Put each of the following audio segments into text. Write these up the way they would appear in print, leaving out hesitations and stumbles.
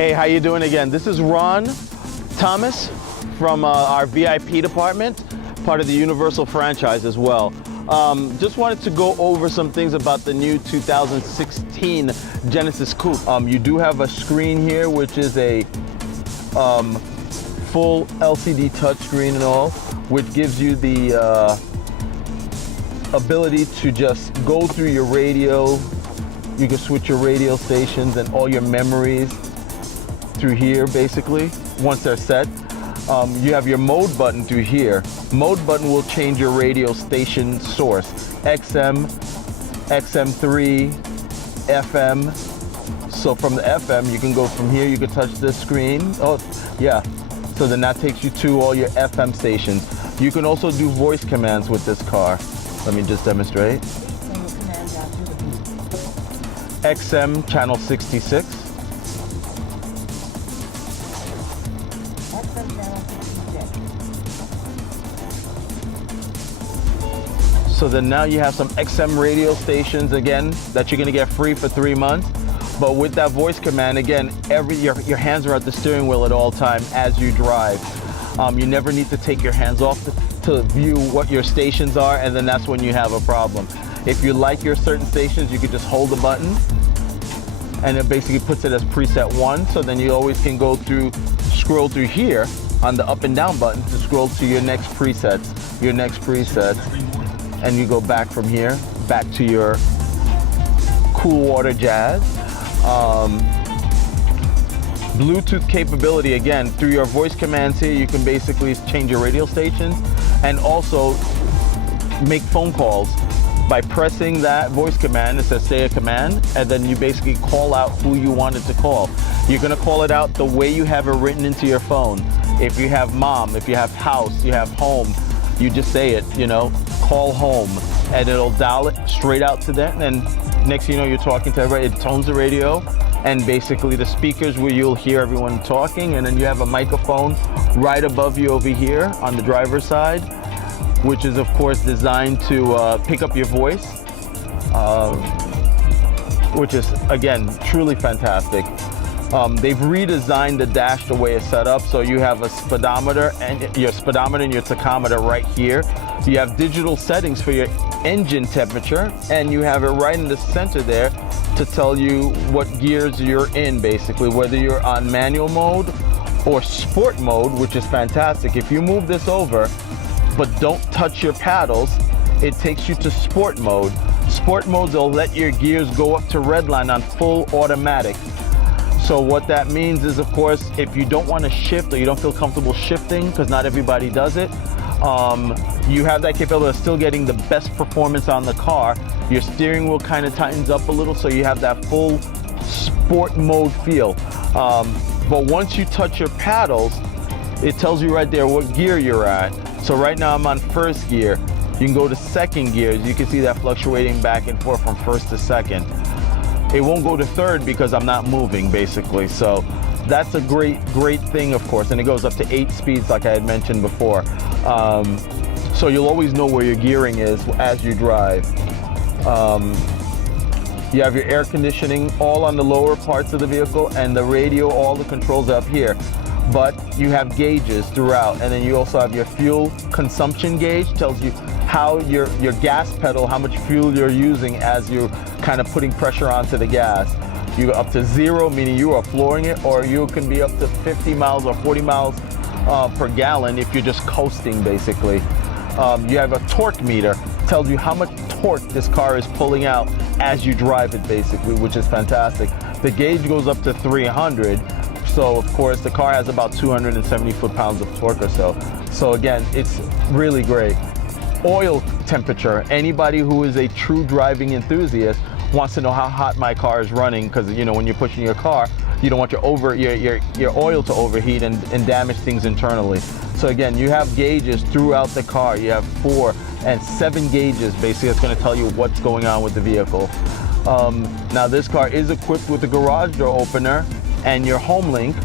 Hey, how you doing again? This is Ron Thomas from our VIP department, part of the Universal franchise as well. Just wanted to go over some things about the new 2016 Genesis Coupe. You do have a screen here, which is a full LCD touchscreen and all, which gives you the ability to just go through your radio. You can switch your radio stations and all your memories through here, basically, once they're set. You have your mode button through here. Mode button will change your radio station source. XM, XM3, FM. So from the FM, you can go from here, you can touch this screen. Oh, yeah. So then that takes you to all your FM stations. You can also do voice commands with this car. Let me just demonstrate. XM channel 66. So then now you have some XM radio stations again that you're gonna get free for 3 months. But with that voice command, again, your hands are at the steering wheel at all times as you drive. You never need to take your hands off to view what your stations are, and then that's when you have a problem. If you like your certain stations, you could just hold the button and it basically puts it as preset 1. So then you always can go through, scroll through here on the up and down button to scroll to your next presets, and you go back from here, back to your cool water jazz. Bluetooth capability, again, through your voice commands here, you can basically change your radio stations and also make phone calls by pressing that voice command. It says say a command, and then you basically call out who you wanted to call. You're gonna call it out the way you have it written into your phone. If you have mom, if you have house, you have home, you just say it, you know, call home, and it'll dial it straight out to them. And next thing you know, you're talking to everybody. It tones the radio and basically the speakers where you'll hear everyone talking, and then you have a microphone right above you over here on the driver's side, which is of course designed to pick up your voice, which is again truly fantastic. They've redesigned the dash the way it's set up, so you have a speedometer and your tachometer right here. You have digital settings for your engine temperature, and you have it right in the center there to tell you what gears you're in, basically, whether you're on manual mode or sport mode, which is fantastic. If you move this over but don't touch your paddles, it takes you to sport mode. Sport mode, they'll let your gears go up to redline on full automatic. So what that means is, of course, if you don't want to shift or you don't feel comfortable shifting, because not everybody does it, you have that capability of still getting the best performance on the car. Your steering wheel kind of tightens up a little, so you have that full sport mode feel. But once you touch your paddles, it tells you right there what gear you're at. So right now I'm on first gear. You can go to second gear. You can see that fluctuating back and forth from first to second. It won't go to third because I'm not moving, basically. So that's a great thing, of course. And it goes up to 8 speeds, like I had mentioned before. So you'll always know where your gearing is as you drive. You have your air conditioning all on the lower parts of the vehicle, and the radio, all the controls are up here. But you have gauges throughout, and then you also have your fuel consumption gauge, tells you how your gas pedal, how much fuel you're using as you're kind of putting pressure onto the gas. You go up to 0, meaning you are flooring it, or you can be up to 50 miles or 40 miles per gallon if you're just coasting, basically. You have a torque meter, tells you how much torque this car is pulling out as you drive it, basically, which is fantastic. The gauge goes up to 300. So of course the car has about 270 foot-pounds of torque or so. So again, it's really great. Oil temperature. Anybody who is a true driving enthusiast wants to know how hot my car is running, because you know when you're pushing your car, you don't want your oil to overheat and damage things internally. So again, you have gauges throughout the car. You have 4 and 7 gauges basically that's going to tell you what's going on with the vehicle. Now this car is equipped with a garage door opener and your home link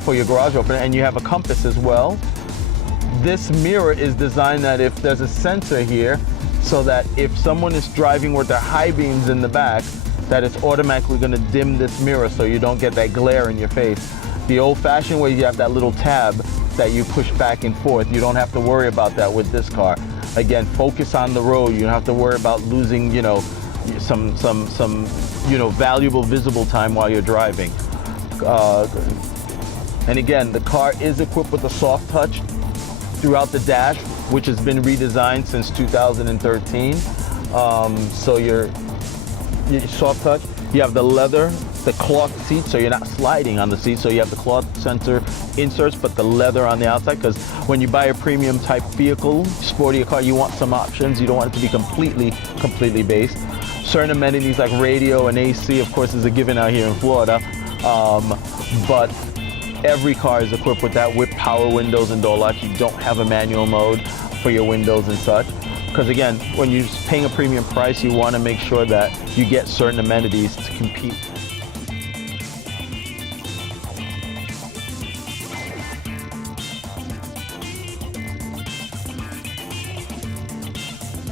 for your garage opener, and you have a compass as well. This mirror is designed that if there's a sensor here, so that if someone is driving with their high beams in the back, that it's automatically going to dim this mirror so you don't get that glare in your face. The old-fashioned way, you have that little tab that you push back and forth. You don't have to worry about that with this car. Again, focus on the road. You don't have to worry about losing, you know, some valuable visible time while you're driving. And again, the car is equipped with a soft touch throughout the dash, which has been redesigned since 2013. So your soft touch, you have the leather, the cloth seat, so you're not sliding on the seat. So you have the cloth sensor inserts, but the leather on the outside, because when you buy a premium type vehicle, sportier car, you want some options. You don't want it to be completely based. Certain amenities like radio and AC, of course, is a given out here in Florida. But every car is equipped with that, with power windows and door locks. You don't have a manual mode for your windows and such. Because again, when you're paying a premium price, you want to make sure that you get certain amenities to compete